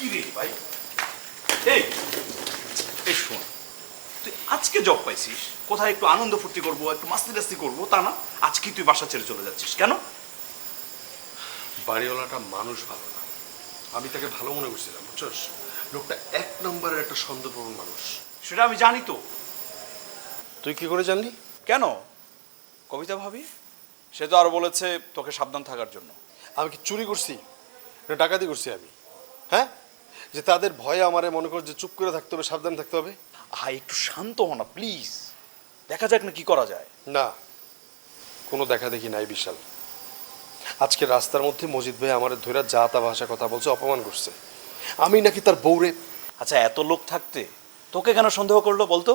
কি রে ভাই এই তুই আজকে জব পাইছিস কোথায় একটু আনন্দ ফূর্তি করবো একটু মাস্তি রাস্তি করবো তা না আজকে তুই বাসা ছেড়ে চলে যাচ্ছিস কেন বাড়িওয়ালাটা মানুষ ভালো না আমি তাকে ভালো মনে করছিলাম বুঝছস লোকটা এক নম্বরের একটা সন্দেহপ্রবণ মানুষ সেটা আমি জানি তো তুই কি করে জানলি কেন কবিতা ভাবি সে তো আরো বলেছে তোকে সাবধান থাকার জন্য আমি কি চুরি করছি না ডাকাতি করছি আমি হ্যাঁ যে তাদের ভয়ে আমার মনে করো যে চুপ করে থাকতে হবে সাবধান থাকতে হবে হা একটু শান্ত হও না প্লিজ দেখা যাক না কি করা যায় না কোনো দেখা দেখি নাই বিশাল আজকে রাস্তার মধ্যে মজিদ ভাই আমার ধৈর্য যা তা ভাষা কথা বলছে অপমান করছে আমি নাকি তার বৌরে আচ্ছা এত লোক থাকতে তোকে কেন সন্দেহ করলো বলতো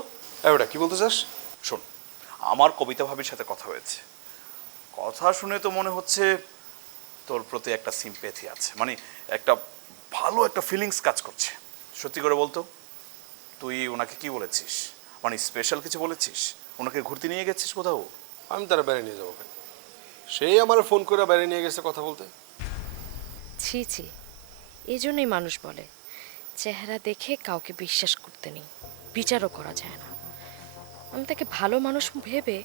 এবারে কি বলতে চাস শোন আমার কবিতা ভাবির সাথে কথা হয়েছে কথা শুনে তো মনে হচ্ছে তোর প্রতি একটা সিম্পেথি আছে মানে একটা ভালো একটা ফিলিংস কাজ করছে সত্যি করে বলতো তুই ওনাকে কি বলেছিস মানে স্পেশাল কিছু বলেছিস ওনাকে ঘুরতে নিয়ে গেছিস কোথাও আমি তারা বেড়ে নিয়ে যাবো সেই আমার ফোন করে বেড়ে নিয়ে গেছে কথা বলতে ছি ছি এই জন্যই মানুষ বলে চেহারা দেখে কাউকে বিশ্বাস করতে নেই বিচারও করা যায় না আমি তাকে ভালো মানুষ ভেবে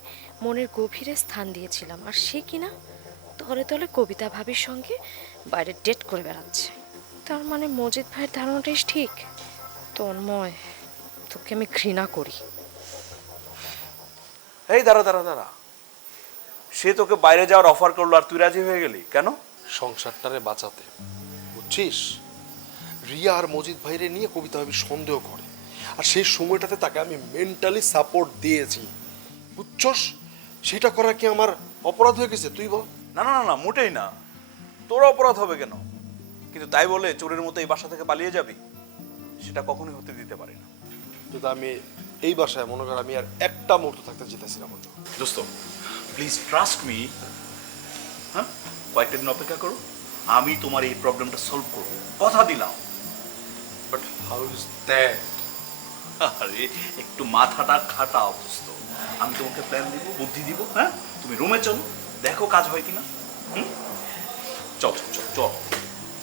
মনের গভীরে স্থান দিয়েছিলাম আর সে কিনা তলে তলে কবিতা ভাবির সঙ্গে বাইরে ডেট করে বেড়াচ্ছে তার মানে মজিদ ভাইয়ের ধারণাটাই ঠিক তন্ময় তোকে আমি ঘৃণা করি এই দাঁড়া দাঁড়া দাঁড়া সে তোকে বাইরে যাওয়ার অফার করলো আর তুই রাজি হয়ে গেলি কেন সংসারটারে বাঁচাতে বুঝছিস রিয়া আর মজিদ ভাইরে নিয়ে কবিতা হবে সন্দেহ করে আর সেই সময়টাতে তাকে আমি মেন্টালি সাপোর্ট দিয়েছি বুঝছস সেটা করা কি আমার অপরাধ হয়ে গেছে তুই বল না না না মোটেই না তোর অপরাধ হবে কেন কিন্তু তাই বলে চোরের মতো এই বাসা থেকে পালিয়ে যাবে সেটা কখনোই হতে দিতে পারি না কিন্তু আমি এই বাসায় মনে করি আমি আর একটা মুহূর্ত থাকতে যেতেছিলাম না বন্ধু দোস্ত প্লিজ ট্রাস্ট মি হ্যাঁ কয়েকটা দিন অপেক্ষা করো আমি তোমার এই প্রবলেমটা সলভ করব কথা দিলাম বাট হাউ ইজ দ্যাট আরে একটু মাথাটা খাটাও দোস্ত আমি তোমাকে প্ল্যান দিব বুদ্ধি দিব হ্যাঁ তুমি রুমে চলো দেখো কাজ হয় কিনা হুম চল চল চল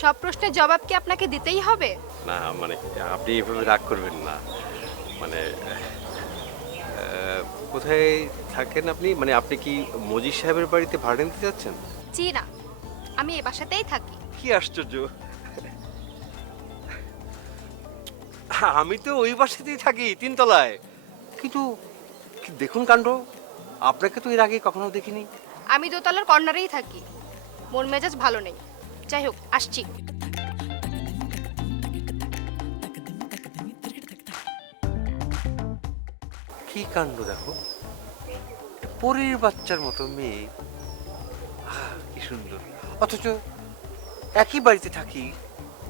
সব প্রশ্নের জবাব কি আপনাকে দিতেই হবে না মানে আপনি এভাবে রাগ করবেন না মানে কোথায় থাকেন আপনি মানে আপনি কি মজি সাহেবের বাড়িতে ভাড়া নিতে যাচ্ছেন জি না আমি এ বাসাতেই থাকি কি আশ্চর্য আমি তো ওই বাসাতেই থাকি তিনতলায় কিন্তু দেখুন কাণ্ড আপনাকে তো এর আগে কখনো দেখিনি আমি দোতলার কর্নারেই থাকি মন মেজাজ ভালো নেই যাই হোক আসছি কি কাণ্ড দেখো পরীর বাচ্চার মতো মেয়ে কি সুন্দর অথচ একই বাড়িতে থাকি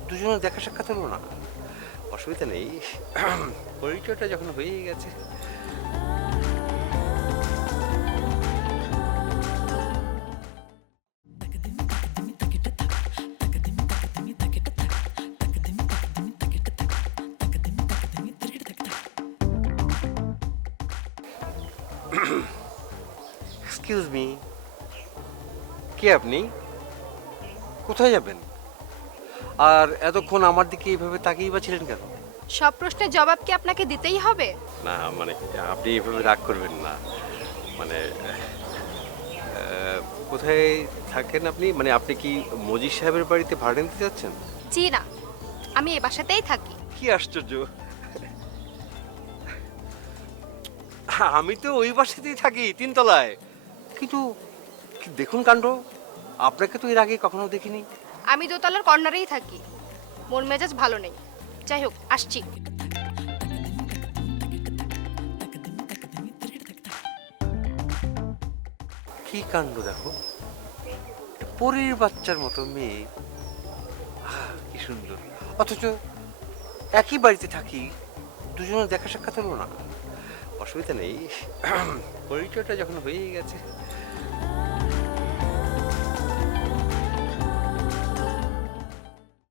দুজনের দেখা সাক্ষাৎ হলো না অসুবিধা নেই পরিচয়টা যখন হয়ে গেছে এক্সকিউজ মি কে আপনি কোথায় যাবেন আর এতক্ষণ আমার দিকে এইভাবে তাকিয়ে বা ছিলেন কেন সব প্রশ্নের জবাব কি আপনাকে দিতেই হবে না মানে আপনি এইভাবে রাগ করবেন না মানে কোথায় থাকেন আপনি মানে আপনি কি মজিদ সাহেবের বাড়িতে ভাড়া নিতে যাচ্ছেন জি না আমি এই বাসাতেই থাকি কি আশ্চর্য আমি তো ওই বাসাতেই থাকি তিনতলায় কিন্তু দেখুন কাণ্ড আপনাকে তো এর আগে কখনো দেখিনি আমি দোতলার কর্নারেই থাকি মন মেজাজ ভালো নেই যাই হোক আসছি কি কাণ্ড দেখো পরের বাচ্চার মতো মেয়ে কি সুন্দর অথচ একই বাড়িতে থাকি দুজনের দেখা সাক্ষাৎ হলো না অসুবিধা নেই পরিচয়টা যখন হয়ে গেছে